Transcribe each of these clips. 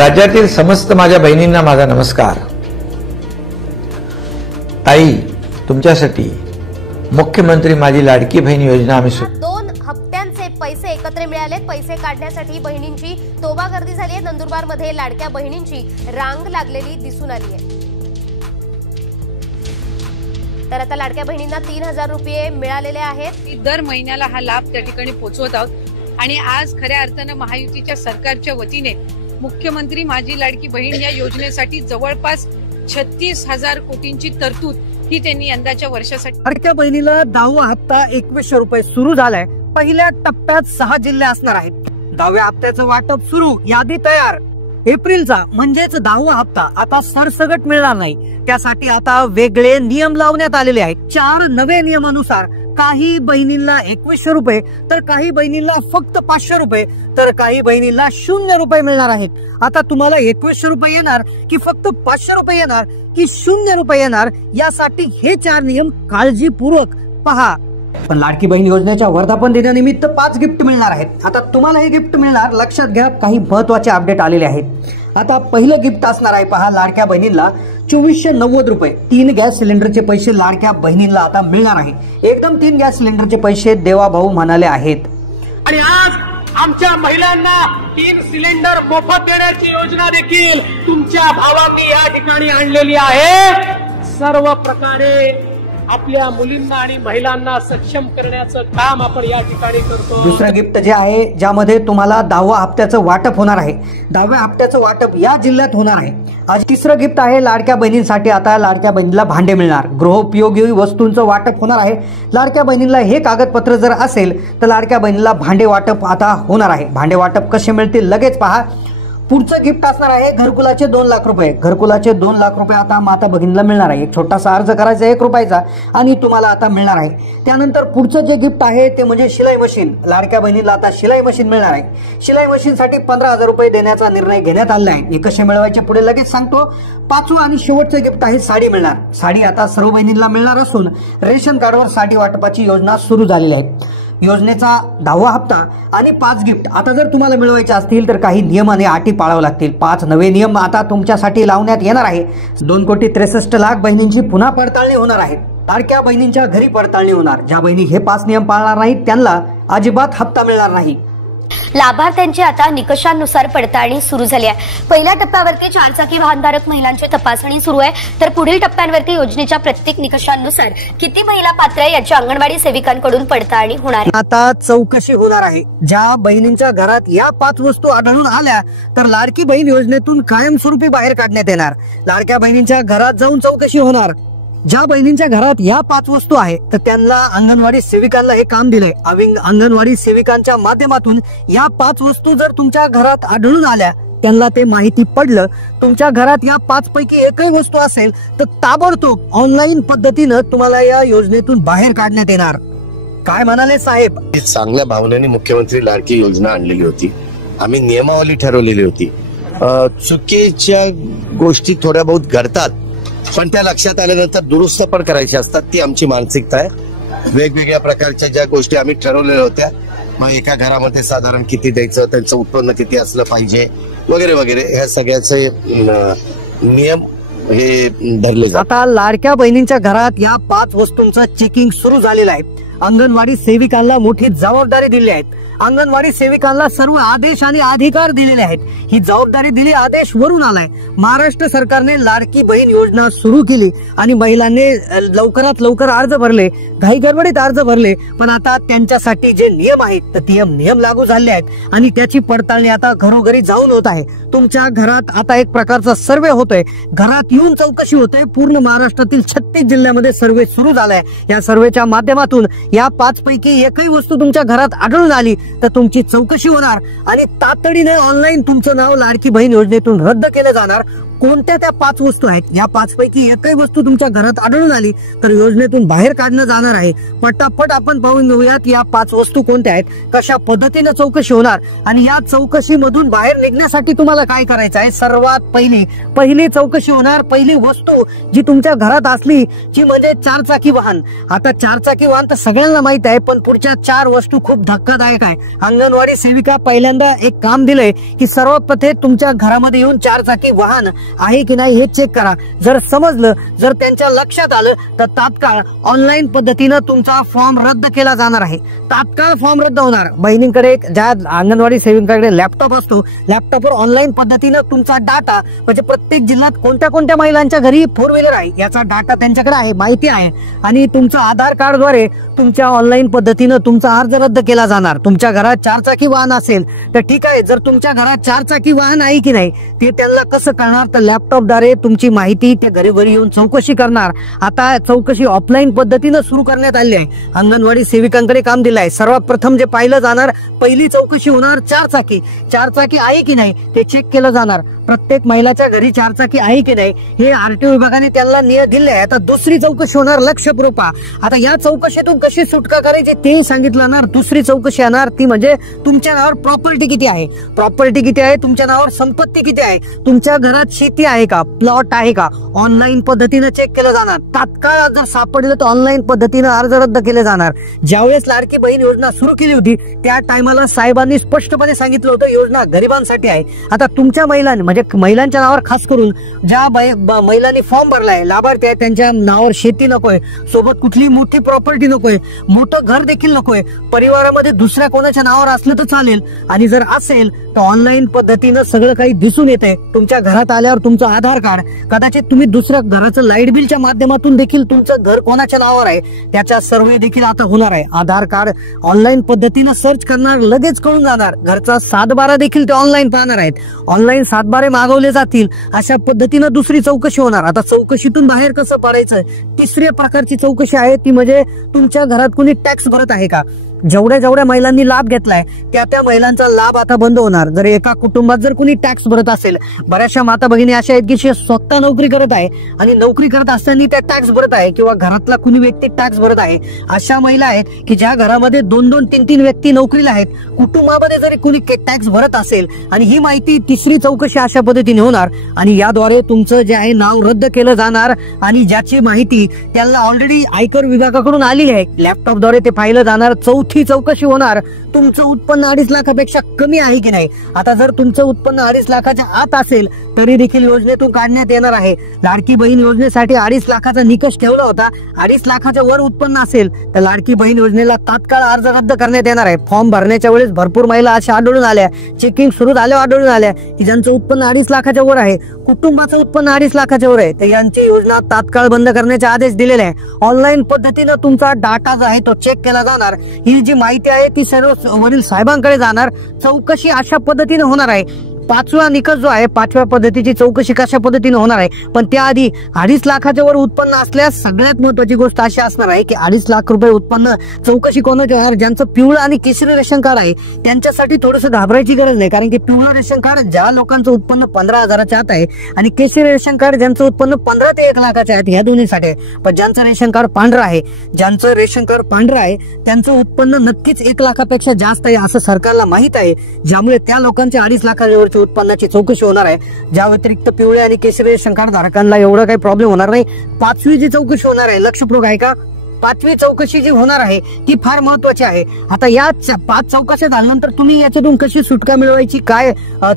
राज्यातील समस्त माझ्या बहिणींना माझा नमस्कार। ताई, तुमच्यासाठी मुख्यमंत्री माझी लाडकी बहीण योजना आम्ही 2 हप्त्यांचे पैसे एकत्र मिळाले। पैसे काढण्यासाठी बहिणींची तोबा गर्दी झाली आहे। नंदुरबार मध्ये लाडक्या बहिणींची रांग लागलेली दिसून आली आहे। तर आता लाडक्या बहिणींना 3000 रुपये मिळालेले आहेत। दर महिन्याला हा लाभ त्या ठिकाणी पोहोचवत आहोत आणि आज खऱ्या अर्थाने महायुतीच्या सरकारच्या वतीने मुख्यमंत्री माझी लाडकी बहीण या योजनेसाठी जवळपास 36,000 कोटींची तरतूद ही त्यांनी यंदाच्या वर्षासाठी। लाडक्या बहिणीला 10वा हप्ता 2100 रुपये सुरू झालाय। पहिल्या टप्प्यात 6 जिल्हे असणार आहेत। 10व्या हप्त्याचं वाटप सुरू, यादी तयार। एप्रिलचा म्हणजेच 10वा हप्ता आता सरसगट मिळणार नाही, त्यासाठी आता वेगळे नियम लावण्यात आलेले आहेत। 4 नवे नियमानुसार काही बहिणींना 2100 रुपये, तर काही बहिणींना फक्त 500 रुपये, तर काही बहिणींना 0 रुपये मिळणार आहेत। आता तुम्हाला 2100 रुपये येणार की फक्त 500 रुपये येणार की 0 रुपये येणार, यासाठी हे 4 नियम काळजीपूर्वक पहा। पण लाडकी बहीण योजनेच्या वर्धापन दिनानिमित्त 5 गिफ्ट मिळणार आहेत। आता तुम्हाला हे गिफ्ट मिळणार, लक्षात घ्या काही महत्त्वाचे अपडेट आलेले आहेत। आता पहिलं गिफ्ट असणार आहे पहा, लाडक्या बहिणींना 2490 रुपये 3 गॅस सिलेंडरचे पैसे लाडक्या बहिणींना आता मिळणार आहे। एकदम 3 गॅस सिलेंडरचे पैसे देवाभाऊ म्हणाले आहेत। आणि आज आमच्या महिलांना 3 सिलेंडर मोफत देण्याची योजना देखील तुमच्या भावांनी या ठिकाणी आणलेली आहे। सर्व प्रकारे आपल्या मुलींना आणि महिलांना सक्षम करण्याचं काम आपण या ठिकाणी करतो। दुसरं गिफ्ट जे आहे, ज्यामध्ये तुम्हाला 10व्या हप्त्याचं वाटप होणार आहे। 10व्या हप्त्याचं वाटप या जिल्ह्यात होणार आहे। आज तिसरं गिफ्ट आहे, लाडक्या बहिणींसाठी आता लाडक्या बहिणीला भांडे मिळणार। गृहोपयोगी वस्तूंचं वाटप होणार आहे। लाडक्या बहिणीला हे कागदपत्र जर असेल तर लाडक्या बहिणीला भांडे वाटप आता होणार आहे। भांडे वाटप कसे मिळतील लगेच पहा। पुढचं गिफ्ट असणार आहे घरकुलाचे 2 लाख रुपये। घरकुलाचे 2 लाख रुपये आता माता भगिनीला मिळणार आहे। एक छोटासा अर्ज करायचा 1 रुपयाचा आणि तुम्हाला आता मिळणार आहे। त्यानंतर पुढचं जे गिफ्ट आहे ते म्हणजे शिलाई मशीन। लाडक्या बहिणीला आता शिलाई मशीन मिळणार आहे। शिलाई मशीनसाठी 15,000 रुपये देण्याचा निर्णय घेण्यात आला आहे। हे कसे मिळवायचे पुढे लगेच सांगतो। 5वं आणि शेवटचं गिफ्ट आहे साडी मिळणार। साडी आता सर्व बहिणींना मिळणार असून रेशन कार्डवर साडी वाटपाची योजना सुरू झालेली आहे। योजनेचा 10वा हप्ता आणि 5 गिफ्ट आता जर तुम्हाला मिळवायचे असतील तर काही नियम आणि अटी पाळावे लागतील। 5 नवे नियम आता तुमच्यासाठी लावण्यात येणार आहे। 2,63,00,000 बहिणींची पुन्हा पडताळणी होणार आहे। लाडक्या बहिणींच्या घरी पडताळणी होणार। ज्या बहिणी हे 5 नियम पाळणार नाहीत त्यांना अजिबात हप्ता मिळणार नाही। लाभार्थ्यांची आता निकषांनुसार पडताळणी सुरू झाली आहे। पहिल्या टप्प्यावरती 4 चाकी वाहनधारक महिलांची तपासणी सुरू आहे, तर पुढील टप्प्यांवरती योजनेच्या प्रत्येक निकषांनुसार किती महिला पात्र आहे याची अंगणवाडी सेविकांकडून पडताळणी होणार आहे। आता चौकशी होणार आहे। ज्या बहिणींच्या घरात या 5 वस्तू आढळून आल्या तर लाडकी बहीण योजनेतून कायमस्वरूपी बाहेर काढण्यात येणार। लाडक्या बहिणींच्या घरात जाऊन चौकशी होणार। ज्या बहिणींच्या घरात या 5 वस्तू आहेत तर त्यांना अंगणवाडी सेविकांना हे काम दिलंय। अंगणवाडी सेविकांच्या माध्यमातून या 5 वस्तू जर तुमच्या घरात आढळून आल्या, त्यांना ते माहिती पडलं, तुमच्या घरात या 5 पैकी एकही वस्तू असेल तर ताबडतोब ऑनलाईन पद्धतीनं तुम्हाला या योजनेतून बाहेर काढण्यात येणार। काय म्हणाले साहेब? चांगल्या भावनेने मुख्यमंत्री लाडकी योजना आणलेली होती। आम्ही नियमावली ठरवलेली होती। चुकीच्या गोष्टी थोड्या बहुत घडतात, पण त्या लक्षात आल्यानंतर दुरुस्त पण करायची असतात। ती आमची मानसिकता आहे। वेगवेगळ्या प्रकारच्या ज्या गोष्टी आम्ही ठरवलेल्या होत्या, मग एका घरामध्ये साधारण किती द्यायचं, त्यांचं उत्पन्न किती असलं पाहिजे वगैरे वगैरे, ह्या सगळ्याचे नियम हे धरले जातात। आता लाडक्या बहिणींच्या घरात या 5 वस्तूंचं चेकिंग सुरू झालेलं आहे। अंगणवाडी सेविकांना मोठी जबाबदारी दिली आहे। अंगणवाडी सेविकांना सर्व आदेश आणि अधिकार दिलेले आहेत। ही जबाबदारी दिली, आदेश वरून आलाय। महाराष्ट्र सरकारने लाडकी बहीण योजना सुरू केली आणि महिलांनी लवकरात लवकर अर्ज भरले, घाई गडबडीत अर्ज भरले, पण आता त्यांच्यासाठी जे नियम आहेत तर ते नियम लागू झाले आहेत आणि त्याची पडताळणी आता घरोघरी जाऊन होत आहे। तुमच्या घरात आता एक प्रकारचा सर्वे होतोय, घरात येऊन चौकशी होते। पूर्ण महाराष्ट्रातील 36 जिल्ह्यामध्ये सर्वे सुरू झालाय। या सर्वेच्या माध्यमातून या 5 पैकी एकही वस्तू तुमच्या घरात आढळून आली तर तुमची चौकशी होणार आणि तातडीने ऑनलाईन तुमचं नाव लाडकी बहीण योजनेतून रद्द केलं जाणार। कोणत्या त्या 5 वस्तू आहेत, या 5 पैकी एकही वस्तू तुमच्या घरात आढळून आली तर योजनेतून बाहेर काढणं जाणार आहे। पटापट आपण पाहून घेऊयात या 5 वस्तू कोणत्या आहेत, कशा पद्धतीने चौकशी होणार आणि या चौकशीमधून बाहेर निघण्यासाठी तुम्हाला काय करायचं आहे। सर्वात पहिली चौकशी होणार, पहिली वस्तू जी तुमच्या घरात असली जी म्हणजे 4 चाकी वाहन। आता 4 चाकी वाहन तर सगळ्या सगळ्यांना माहित आहे, पण पुढच्या 4 वस्तू खूप धक्कादायक आहे. अंगणवाडी सेविका पहिल्यांदा एक काम दिलंय की सर्वप्रथम तुमच्या घरामध्ये येऊन 4 चाकी वाहन आहे की नाही हे चेक करा. जर समजलं, जर त्यांच्या लक्षात आलं तर तात्काळ ऑनलाईन पद्धतीनं तुमचा फॉर्म रद्द केला जाणार आहे. तात्काळ फॉर्म रद्द होणार. बहिणींकडे ज्या अंगणवाडी सेविकांकडे लॅपटॉप असतो, लॅपटॉपवर ऑनलाईन पद्धतीनं तुमचा डाटा, म्हणजे प्रत्येक जिल्ह्यात कोणत्या कोणत्या महिलांच्या घरी 4 व्हीलर आहे याचा डाटा त्यांच्याकडे आहे, माहिती आहे. आणि तुमचं आधार कार्डद्वारे तुमच्या ऑनलाईन पद्धतीनं तुमचा अर्ज रद्द केला जाणार. तुमच्या घरात 4 चाकी वाहन असेल तर ठीक आहे, जर तुमच्या घरात 4 चाकी वाहन आहे की नाही ते त्यांना कसं कळणार, तर लॅपटॉपद्वारे तुमची माहिती ते घरी घरी येऊन चौकशी करणार. आता चौकशी ऑफलाईन पद्धतीनं सुरू करण्यात आली आहे. अंगणवाडी सेविकांकडे काम दिलं आहे. सर्वात प्रथम जे पाहिलं जाणार, पहिली चौकशी होणार 4 चाकी आहे की नाही ते चेक केलं जाणार. प्रत्येक महिलाच्या घरी 4 चाकी आहे की नाही हे आरटीओ विभागाने त्यांना नियम दिले आहे. आता दुसरी चौकशी होणार लक्षपूर्वक. आता या चौकशीतून कशी सुटका करायची ते सांगितलं ना. दुसरी चौकशी येणार ती म्हणजे तुमच्या नावावर प्रॉपर्टी किती आहे, तुमच्या नावावर संपत्ती किती आहे, तुमच्या घरात शेती आहे का, प्लॉट आहे का, ऑनलाईन पद्धतीनं चेक केलं जाणार. तात्काळ जर सापडलं तर ऑनलाईन पद्धतीनं अर्ज रद्द केले जाणार. ज्यावेळेस लाडकी बहीण योजना सुरू केली होती त्या टायमाला साहेबांनी स्पष्टपणे सांगितलं होतं योजना गरिबांसाठी आहे. आता तुमच्या महिलांनी, म्हणजे महिलांच्या नावावर खास करून ज्या महिलांनी फॉर्म भरलाय, लाभार्थी आहे, त्यांच्या नावावर शेती नकोय, सोबत कुठली मोठी प्रॉपर्टी नकोय, मोठं घर देखील नकोय, परिवारामध्ये दुसऱ्या कोणाच्या नावावर असलं तर चालेल. आणि जर असेल तर ऑनलाईन पद्धतीनं सगळं काही दिसून येते. तुमच्या घरात आल्यावर तुमचं आधार कार्ड, कदाचित तुम्ही दुसऱ्या घराचं लाईट बिलच्या माध्यमातून देखील तुमचं घर कोणाच्या नावावर आहे त्याचा सर्वे देखील आता होणार आहे. आधार कार्ड ऑनलाईन पद्धतीनं सर्च करणार, लगेच कळून जाणार. घरचा 7/12 देखील ते ऑनलाईन पाहणार आहेत. ऑनलाईन 7/12 मागवले जातील. अशा पद्धतीनं दुसरी चौकशी होणार. आता चौकशीतून बाहेर कसं पडायचं, तिसऱ्या प्रकारची चौकशी आहे ती म्हणजे तुमच्या घरात कुणी टॅक्स भरत आहे का. जेवढ्या महिलांनी लाभ घेतलाय त्या महिलांचा लाभ आता बंद होणार. जर एका कुटुंबात जर कुणी टॅक्स भरत असेल, बऱ्याचशा माता भगिनी अशा आहेत की स्वतः नोकरी करत आहे आणि नोकरी करत असताना त्या टॅक्स भरत आहे किंवा घरातला कुणी व्यक्ती टॅक्स भरत आहे. अशा महिला आहेत की ज्या घरामध्ये 2-2, 3-3 व्यक्ती नोकरीला आहेत, कुटुंबामध्ये जरी कुणी टॅक्स भरत असेल, आणि ही माहिती तिसरी चौकशी अशा पद्धतीने होणार. आणि याद्वारे तुमचं जे आहे नाव रद्द केलं जाणार आणि ज्याची माहिती त्यांना ऑलरेडी आयकर विभागाकडून आलेली आहे, लॅपटॉपद्वारे ते पाहिलं जाणार. चौथी चौकशी होणार, तुमचं उत्पन्न 2.5 लाखापेक्षा कमी आहे की नाही. आता जर तुमचं उत्पन्न 2.5 लाखाच्या आत असेल तरी देखील योजनेतून काढण्यात येणार आहे. लाडकी बहीण योजनेसाठी 2.5 लाखाचा निकष ठेवला होता. 2.5 लाखाच्या वर उत्पन्न असेल तर लाडकी बहीण योजनेला तात्काळ अर्ज रद्द करण्यात येणार आहे. फॉर्म भरण्याच्या वेळेस भरपूर महिला अशा आढळून आल्या, चेकिंग सुरू झाल्यावर आढळून आल्या की ज्यांचं उत्पन्न 2.5 लाखाच्या वर आहे, कुटुंबाचं उत्पन्न 2.5 लाखाच्या वर आहे, तर यांची योजना तात्काळ बंद करण्याचे आदेश दिलेले आहे. ऑनलाईन पद्धतीनं तुमचा डाटा जो आहे तो चेक केला जाणार. ही जी माहिती आहे ती सर्व वरील साहेबांकडे जाणार. चौकशी अशा पद्धतीने होणार आहे. 5वा निकष जो आहे, 5व्या पद्धतीची चौकशी कशा पद्धतीने होणार आहे, पण त्याआधी 2.5 लाखाच्या वर उत्पन्न असल्यास सगळ्यात महत्वाची गोष्ट अशी असणार आहे की 2.5 लाख रुपये उत्पन्न चौकशी कोणाची होणार, ज्यांचं पिवळं आणि केशरी रेशन कार्ड आहे त्यांच्यासाठी थोडंसं घाबरायची गरज नाही. कारण की पिवळं रेशन कार्ड ज्या लोकांचं उत्पन्न 15,000च्या आत आहे आणि केशरी रेशन कार्ड ज्यांचं उत्पन्न 15 ते 1 लाखाच्या आत, ह्या दोन्हीसाठी आहे. पण ज्यांचं रेशन कार्ड पांढरं आहे, त्यांचं उत्पन्न नक्कीच 1 लाखापेक्षा जास्त आहे असं सरकारला माहित आहे. ज्यामुळे त्या लोकांच्या 2.5 लाखाच्या उत्पन्नाची चौकशी होणार आहे. ज्या व्यतिरिक्त पिवळे आणि केशरी रेशन कार्ड धारकांना एवढा काही प्रॉब्लेम होणार नाही. 5वी जी चौकशी होणार आहे, लक्षपूर्वक आहे का, 5वी चौकशी जी होणार आहे ती फार महत्वाची आहे. आता या 5 चौकशा झाल्यानंतर तुम्ही याच्यातून कशी सुटका मिळवायची, काय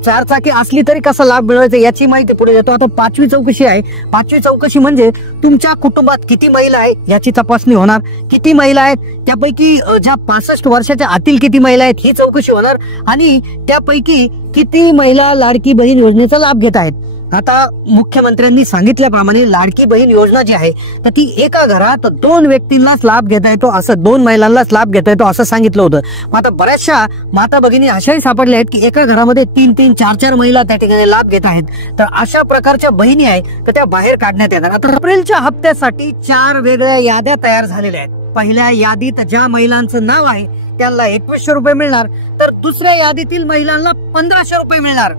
4 चाकी असली तरी कसा लाभ मिळवायचा याची माहिती पुढे देतो. आता 5वी चौकशी आहे. 5वी चौकशी म्हणजे तुमच्या कुटुंबात किती महिला आहे याची तपासणी होणार. किती महिला आहेत त्यापैकी ज्या 65 वर्षाच्या आतील किती महिला आहेत ही चौकशी होणार. आणि त्यापैकी किती महिला लाडकी बहीण योजनेचा लाभ घेत आहेत. आता मुख्यमंत्र्यांनी सांगितल्याप्रमाणे लाडकी बहीण योजना जी आहे तर ती एका घरात 2 व्यक्तींनाच लाभ घेता येतो, असं 2 महिलांनाच लाभ घेता येतो असं सांगितलं होतं. आता बऱ्याचशा माता भगिनी अशाही सापडल्या आहेत की एका घरामध्ये 3-3, 4-4 महिला त्या ठिकाणी लाभ घेत आहेत. तर अशा प्रकारच्या बहिणी आहेत तर त्या बाहेर काढण्यात येणार. आता एप्रिलच्या हप्त्यासाठी 4 वेगळ्या याद्या तयार झालेल्या आहेत. पहिल्या यादीत ज्या महिलांचं नाव आहे त्यांना 2100 रुपये मिळणार, तर दुसऱ्या यादीतील महिलांना 1500 रुपये मिळणार,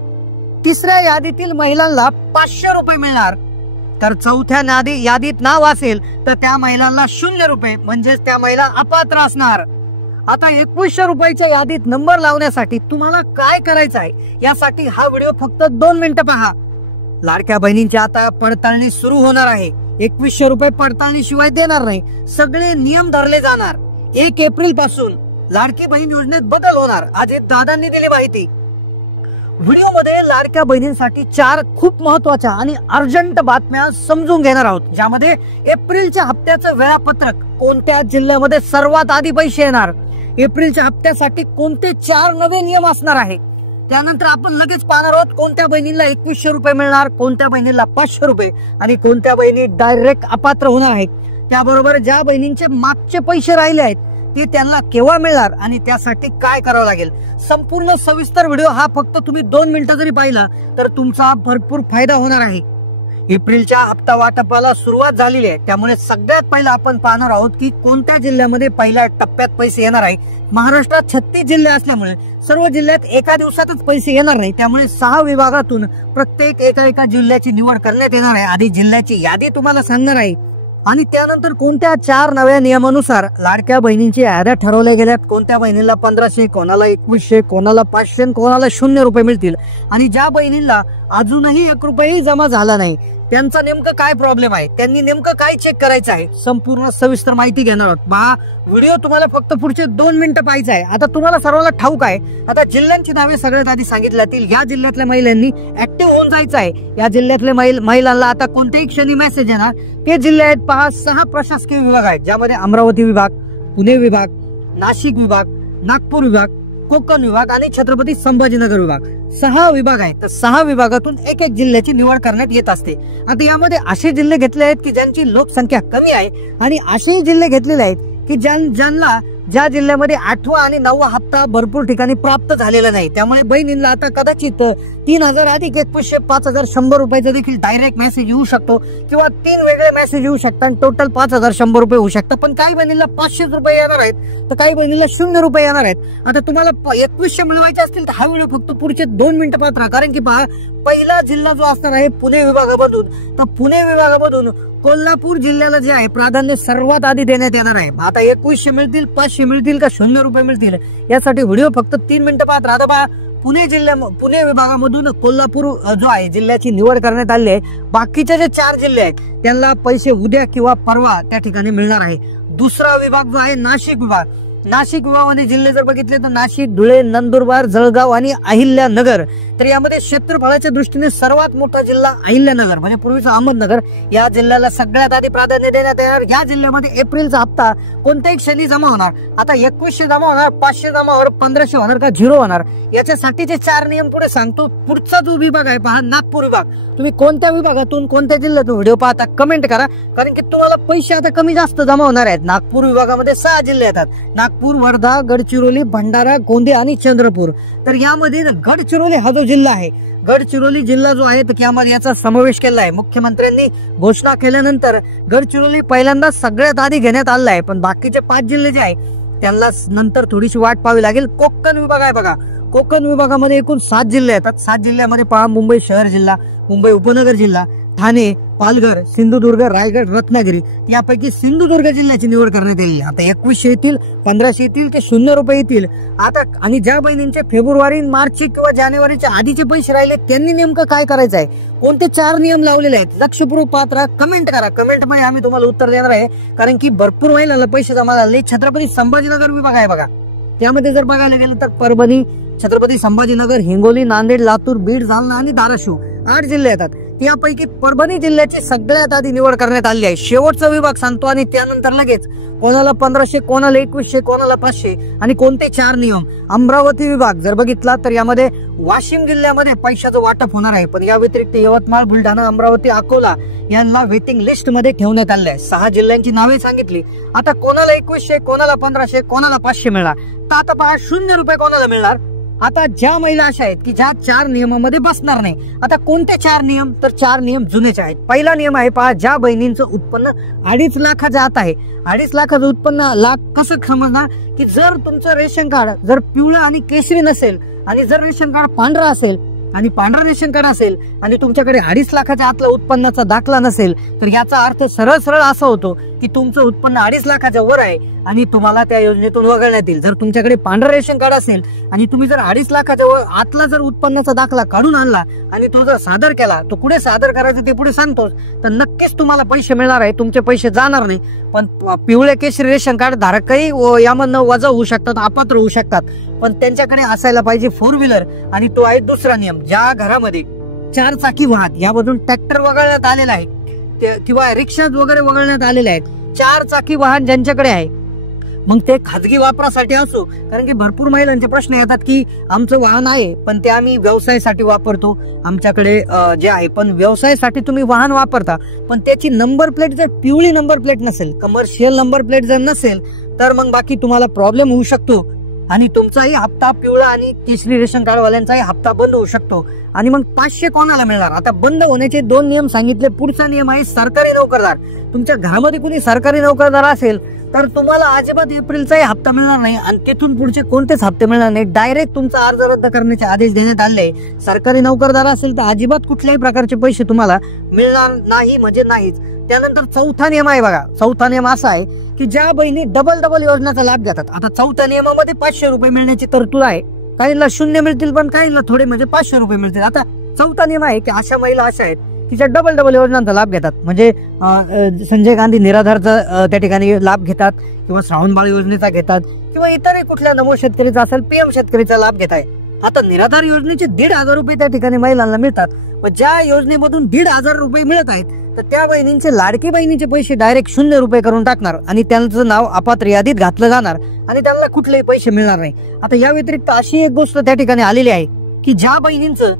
तिसऱ्या यादीतील महिलांना 500 रुपये मिळणार, तर चौथ्या यादीत नाव असेल तर त्या महिलांना 0 रुपये, म्हणजेच त्या महिला अपात्र असणार. आता 2100 रुपयाच्या यादीत नंबर लावण्यासाठी तुम्हाला काय करायचं आहे, यासाठी हा व्हिडिओ फक्त 2 मिनिटं पहा. लाडक्या बहिणींची आता पडताळणी सुरू होणार आहे. 2100 रुपये पडताळणी शिवाय देणार नाही. सगळे नियम धरले जाणार. 1 एप्रिल पासून लाडकी बहीण योजनेत बदल होणार, आज दादांनी दिली माहिती। व्हिडिओमध्ये लाडक्या बहिणींसाठी 4 खूप महत्वाच्या आणि अर्जंट बातम्या समजून घेणार आहोत, ज्यामध्ये एप्रिलच्या हप्त्याचं वेळापत्रक, कोणत्या जिल्ह्यामध्ये सर्वात आधी पैसे येणार, एप्रिलच्या हप्त्यासाठी कोणते 4 नवे नियम असणार आहे। त्यानंतर आपण लगेच पाहणार आहोत कोणत्या बहिणीला 2100 रुपये मिळणार, कोणत्या बहिणीला 500 रुपये आणि कोणत्या बहिणी डायरेक्ट अपात्र होणार आहेत। त्याबरोबर ज्या बहिणींचे मागचे पैसे राहिले आहेत ते त्यांना केव्हा मिळणार आणि त्यासाठी काय करावं लागेल, संपूर्ण सविस्तर व्हिडिओ हा फक्त तुम्ही 2 मिनिटं जरी पाहिला तर तुमचा भरपूर फायदा होणार आहे। एप्रिलच्या हप्ता वाटपाला सुरुवात झालेली आहे, त्यामुळे सगळ्यात पहिला आपण पाहणार आहोत की कोणत्या जिल्ह्यामध्ये पहिल्या टप्प्यात पैसे येणार आहे। महाराष्ट्रात 36 जिल्हे असल्यामुळे सर्व जिल्ह्यात एका दिवसातच पैसे येणार नाही, त्यामुळे 6 विभागातून प्रत्येक एका जिल्ह्याची निवड करण्यात येणार आहे। आधी जिल्ह्याची यादी तुम्हाला सांगणार आहे आणि त्यानंतर कोणत्या 4 नव्या नियमानुसार लाडक्या बहिणींची याद्या ठरवल्या गेल्यात, कोणत्या बहिणीला 1500, कोणाला 2100, कोणाला 500, कोणाला 0 रुपये मिळतील आणि ज्या बहिणींना अजूनही 1 रुपयाही जमा झाला नाही त्यांचा नेमकं काय प्रॉब्लेम आहे, त्यांनी नेमकं काय चेक करायचं आहे, संपूर्ण सविस्तर माहिती घेणार आहोत। पहा व्हिडिओ तुम्हाला फक्त पुढचे 2 मिनिटं पाहायचं आहे। आता तुम्हाला सर्वांना ठाऊक आहे, आता जिल्ह्यांची नावे सगळ्यात आधी सांगितल्यातील या जिल्ह्यातल्या महिलांनी ऍक्टिव्ह होऊन जायचं आहे। या जिल्ह्यातल्या महिलांना आता कोणत्याही क्षणी मेसेज येणार, ते जिल्हे आहेत पहा 6 प्रशासकीय विभाग आहेत, ज्यामध्ये अमरावती विभाग, पुणे विभाग, नाशिक विभाग, नागपूर विभाग, कोकण विभाग आणि छत्रपती संभाजीनगर विभाग, 6 विभाग आहेत। तर 6 विभागातून एक जिल्ह्याची निवड करण्यात येत असते। आता यामध्ये असे जिल्हे घेतले आहेत की ज्यांची लोकसंख्या कमी आहे आणि असे जिल्हे घेतलेले आहेत की ज्यांना ज्या जिल्ह्यामध्ये 8वा आणि 9वा हप्ता भरपूर ठिकाणी प्राप्त झालेला नाही, त्यामुळे बहिणींना आता कदाचित 3000 अधिक 2100 5100 रुपयाचा देखील डायरेक्ट मेसेज येऊ शकतो किंवा 3 वेगळे मेसेज येऊ शकतात, टोटल 5100 रुपये होऊ शकतात। पण काही बहिणीला 500 रुपये येणार आहेत तर काही बहिणीला 0 रुपये येणार आहेत। आता तुम्हाला 2100 मिळवायचे असतील तर हा व्हिडिओ फक्त पुढचे 2 मिनिटं पाहत राहा, कारण की पहा पहिला जिल्हा जो असणार आहे पुणे विभागामधून, तर पुणे विभागामधून कोल्हापूर जिल्ह्याला जे आहे प्राधान्य सर्वात आधी देण्यात येणार आहे। आता 2100 मिळतील, 500 मिळतील का 0 रुपये मिळतील, यासाठी व्हिडिओ फक्त 3 मिनिटं पाहत राहा। पहा पुणे विभागामधून कोल्हापूर जो आहे जिल्ह्याची निवड करण्यात आली आहे। बाकीचे जे 4 जिल्हे आहेत त्यांना पैसे उद्या किंवा परवा त्या ठिकाणी मिळणार आहे। दुसरा विभाग जो आहे नाशिक विभाग, नाशिक विभागामध्ये जिल्हे जर बघितले तर नाशिक, धुळे, नंदुरबार, जळगाव आणि अहिल्यानगर। तर यामध्ये क्षेत्रफळाच्या दृष्टीने सर्वात मोठा जिल्हा अहिल्यानगर म्हणजे पूर्वीचा अहमदनगर, या जिल्ह्याला सगळ्यात आधी प्राधान्य देण्यात येणार। या जिल्ह्यामध्ये एप्रिलचा हप्ता कोणत्याही क्षणी जमा होणार, आता 2100 जमा होणार, 500 जमा होणार, 1500 होणार का 0 होणार, याच्यासाठीचे 4 नियम पुढे सांगतो। पुढचा जो विभाग आहे पहा नागपूर विभाग, तुम्ही कोणत्या विभागातून कोणत्या जिल्ह्यातून व्हिडिओ पाहता कमेंट करा, कारण की तुम्हाला पैसे आता कमी जास्त जमा होणार आहेत। नागपूर विभागामध्ये 6 जिल्हे येतात, नागपूर, वर्धा, गडचिरोली, भंडारा, गोंदिया आणि चंद्रपूर। तर यामध्ये गडचिरोली हा जो जिल्हा आहे, गडचिरोली जिल्हा जो आहे तर यामध्ये याचा समावेश केला आहे। मुख्यमंत्र्यांनी घोषणा केल्यानंतर गडचिरोली पहिल्यांदा सगळ्यात आधी घेण्यात आलेला आहे, पण बाकीचे 5 जिल्हे जे आहे त्यांना नंतर थोडीशी वाट पाहावी लागेल। कोकण विभाग आहे बघा, कोकण विभागामध्ये एकूण 7 जिल्हे येतात। 7 जिल्ह्यामध्ये पहा मुंबई शहर जिल्हा, मुंबई उपनगर जिल्हा, ठाणे, पालघर, सिंधुदुर्ग, रायगड, रत्नागिरी, यापैकी सिंधुदुर्ग जिल्ह्याची निवड करण्यात येईल। आता 2100 येतील, 1500 येतील की 0 रुपये येतील। आता आणि ज्या बहिणींचे फेब्रुवारी, मार्च किंवा जानेवारीच्या आधीचे पैसे राहिले त्यांनी नेमकं काय करायचं आहे, कोणते 4 नियम लावलेले आहेत, लक्षपूर्वक पाहत राहा, कमेंट करा, कमेंटमध्ये आम्ही तुम्हाला उत्तर देणार आहे, कारण की भरपूर महिलांना पैसे जमा झाले। छत्रपती संभाजीनगर विभाग आहे बघा, त्यामध्ये जर बघायला गेलं तर परभणी, छत्रपती संभाजीनगर, हिंगोली, नांदेड, लातूर, बीड, जालना आणि धाराशिव 8 जिल्हे येतात। यापैकी परभणी जिल्ह्याची सगळ्यात आधी निवड करण्यात आली आहे। शेवटचा विभाग सांगतो आणि त्यानंतर लगेच कोणाला 1500, कोणाला 2100, कोणाला 500 आणि कोणते 4 नियम। अमरावती विभाग जर बघितला तर यामध्ये वाशिम जिल्ह्यामध्ये पैशाचं वाटप होणार आहे, पण या व्यतिरिक्त यवतमाळ, बुलढाणा, अमरावती, अकोला यांना वेटिंग लिस्ट मध्ये ठेवण्यात आले आहे। 6 जिल्ह्यांची नावे सांगितली। आता कोणाला 2100, कोणाला 1500, कोणाला 500 मिळणार, तर आता पहा 0 रुपये कोणाला मिळणार। आता ज्या महिला अशा आहेत की ज्या 4 नियमामध्ये बसणार नाही, आता कोणते 4 नियम, तर 4 नियम जुनेच आहेत। पहिला नियम आहे पहा, ज्या बहिणींचं उत्पन्न 2.5 लाखाच्या आत आहे, 2.5 लाखाचं उत्पन्न लाख कसं समजणार, की जर तुमचं रेशन कार्ड जर पिवळं आणि केशरी नसेल आणि जर रेशन कार्ड पांढरा असेल आणि पांढरा रेशन कार्ड असेल आणि तुमच्याकडे 2.5 लाखाच्या आतला उत्पन्नाचा दाखला नसेल तर याचा अर्थ सरळ सरळ असा होतो की तुमचं उत्पन्न 2.5 लाखाच्या वर आहे आणि तुम्हाला त्या योजनेतून वगळण्यात येईल. जर तुमच्याकडे पांढरा रेशन कार्ड असेल आणि तुम्ही जर 2.5 लाखाच्या आतला जर उत्पन्नाचा दाखला काढून आणला आणि तो जर सादर केला, तो कुठे सादर करायचं ते पुढे सांगतोच, तर नक्कीच तुम्हाला पैसे मिळणार आहे, तुमचे पैसे जाणार नाही. पण पिवळे केशरी रेशन कार्ड धारकही यामधनं वजा होऊ शकतात, अपात्र होऊ शकतात. पण त्यांच्याकडे असायला पाहिजे 4 व्हीलर आणि तो आहे दुसरा नियम. ज्या घरामध्ये 4 चाकी वाहन यामधून ट्रॅक्टर वगळण्यात आलेला आहे किंवा रिक्षा वगैरे वगळण्यात आलेले आहेत, 4 चाकी वाहन ज्यांच्याकडे आहे, मग ते खाजगी वापरासाठी असो, कारण की भरपूर महिलांचे प्रश्न येतात की आमचं वाहन आहे पण ते आम्ही व्यवसायासाठी वापरतो, आमच्याकडे जे आहे, पण व्यवसायासाठी तुम्ही वाहन वापरता पण त्याची नंबर प्लेट जर पिवळी नंबर प्लेट नसेल, कमर्शियल नंबर प्लेट जर नसेल, तर मग बाकी तुम्हाला प्रॉब्लेम होऊ शकतो आणि तुमचाही हप्ता पिवळा आणि केशरी रेशन कार्ड वाल्यांचाही हप्ता बंद होऊ शकतो. आणि मग 500 कोणाला मिळणार? आता बंद होण्याचे 2 नियम सांगितले. पुढचा नियम आहे सरकारी नोकरदार. तुमच्या घरामध्ये कुणी सरकारी नोकरदार असेल तर तुम्हाला अजिबात एप्रिलचाही हप्ता मिळणार नाही आणि तिथून पुढचे कोणतेच हप्ते मिळणार नाही. डायरेक्ट तुमचा अर्ज रद्द करण्याचे आदेश देण्यात आले. सरकारी नोकरदार असेल तर अजिबात कुठल्याही प्रकारचे पैसे तुम्हाला मिळणार नाही, म्हणजे नाहीच. त्यानंतर चौथा नियम आहे बघा. चौथा नियम असा आहे की ज्या बहिणी डबल योजनेचा लाभ घेतात, आता चौथ्या नियमामध्ये 500 रुपये मिळण्याची तरतूद आहे. काहींना 0 मिळतील पण काहींना थोडे म्हणजे 500 रुपये मिळतील. आता चौथा नियम आहे की अशा महिला अशा आहेत की ज्या डबल योजनांचा लाभ घेतात, म्हणजे संजय गांधी निराधारचा त्या ठिकाणी लाभ घेतात किंवा श्रावणबाळ योजनेचा घेतात किंवा इतरही कुठल्या नमो शेतकरीचा असेल, PM शेतकरीचा लाभ घेत आहे. आता निराधार योजनेचे 1,500 रुपये त्या ठिकाणी महिलांना मिळतात. व ज्या योजनेमधून 1,500 रुपये मिळत आहेत तर त्या बहिणींचे लाडकी बहिणीचे पैसे डायरेक्ट 0 रुपये करून टाकणार आणि त्यांचं नाव अपात्र यादीत घातलं जाणार आणि त्यांना कुठलेही पैसे मिळणार नाही. आता या व्यतिरिक्त अशी एक गोष्ट त्या ठिकाणी आलेली आहे की ज्या बहिणींचं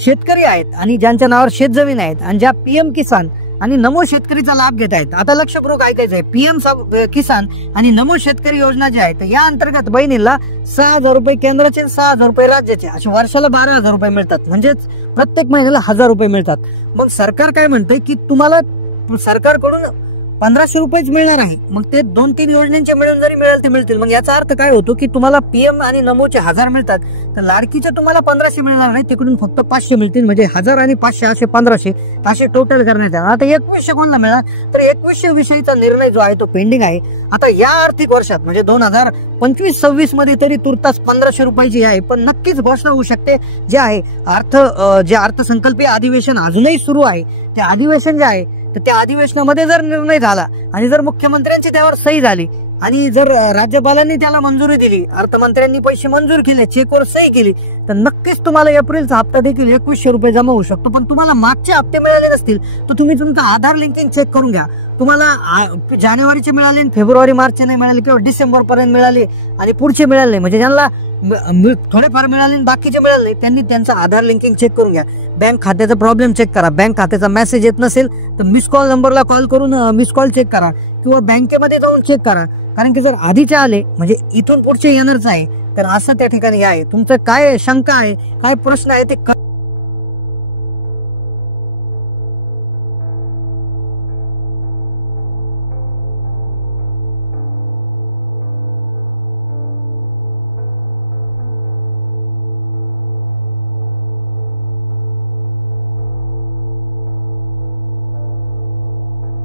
शेतकरी आहेत आणि ज्यांच्या नावावर शेतजमीन आहेत आणि ज्या PM किसान आणि नमो शेतकरीचा लाभ घेत आहेत, आता लक्षपूर्वक ऐकायचं आहे, PM किसान आणि नमो शेतकरी योजना जी आहे या अंतर्गत बहिणीला 6,000 रुपये केंद्राचे, 6,000 रुपये राज्याचे, असे वर्षाला 12,000 रुपये मिळतात, म्हणजेच प्रत्येक महिन्याला 1,000 रुपये मिळतात. मग सरकार काय म्हणतंय की तुम्हाला सरकारकडून 1,500 रुपयेच मिळणार आहे. मग ते 2-3 योजनांचे मिळून जरी मिळेल ते मिळतील. मग याचा अर्थ काय होतो की तुम्हाला PM आणि नमोचे 1,000 मिळतात, तर लाडकीचे तुम्हाला 1,500 मिळणार नाही, तिकडून फक्त 500 मिळतील, म्हणजे 1,000 आणि 500 असे 1,500 असे टोटल करण्यात येणार. आता 2100 कोणाला मिळणार? तर 2100 विषयीचा निर्णय जो आहे तो पेंडिंग आहे. आता या आर्थिक वर्षात म्हणजे 2025-26 मध्ये तरी तुर्तास 1,500 रुपयाची आहे, पण नक्कीच घोषणा होऊ शकते. जे आहे जे अर्थसंकल्पीय अधिवेशन अजूनही सुरू आहे, ते अधिवेशन जे आहे तर त्या अधिवेशनामध्ये जर निर्णय झाला आणि जर मुख्यमंत्र्यांची त्यावर सही झाली आणि जर राज्यपालांनी त्याला मंजुरी दिली, अर्थमंत्र्यांनी पैसे मंजूर केले, चेकवर सही केली, तर नक्कीच तुम्हाला एप्रिलचा हप्ता देखील 2100 रुपये जमा होऊ शकतो. पण तुम्हाला मागचे हप्ते मिळाले नसतील तर तुम्ही तुमचं आधार लिंकिंग चेक करून घ्या. तुम्हाला जानेवारीचे मिळाले, फेब्रुवारी मार्चचे नाही मिळाले किंवा डिसेंबर पर्यंत मिळाले आणि पुढचे मिळाले नाही, म्हणजे ज्यांना थोडेफार मिळाले बाकीचे मिळाले नाही, त्यांनी त्यांचा आधार लिंकिंग चेक करून घ्या. बँक खात्याचा प्रॉब्लेम चेक करा. बँक खात्याचा मेसेज येत नसेल तर मिस कॉल नंबरला कॉल करून मिस कॉल चेक करा किंवा बँकेमध्ये जाऊन चेक करा. कारण की जर आधीचे आले म्हणजे इथून पुढचे येणारच आहे, तर असं त्या ठिकाणी आहे. तुमचं काय शंका आहे, काय प्रश्न आहे ते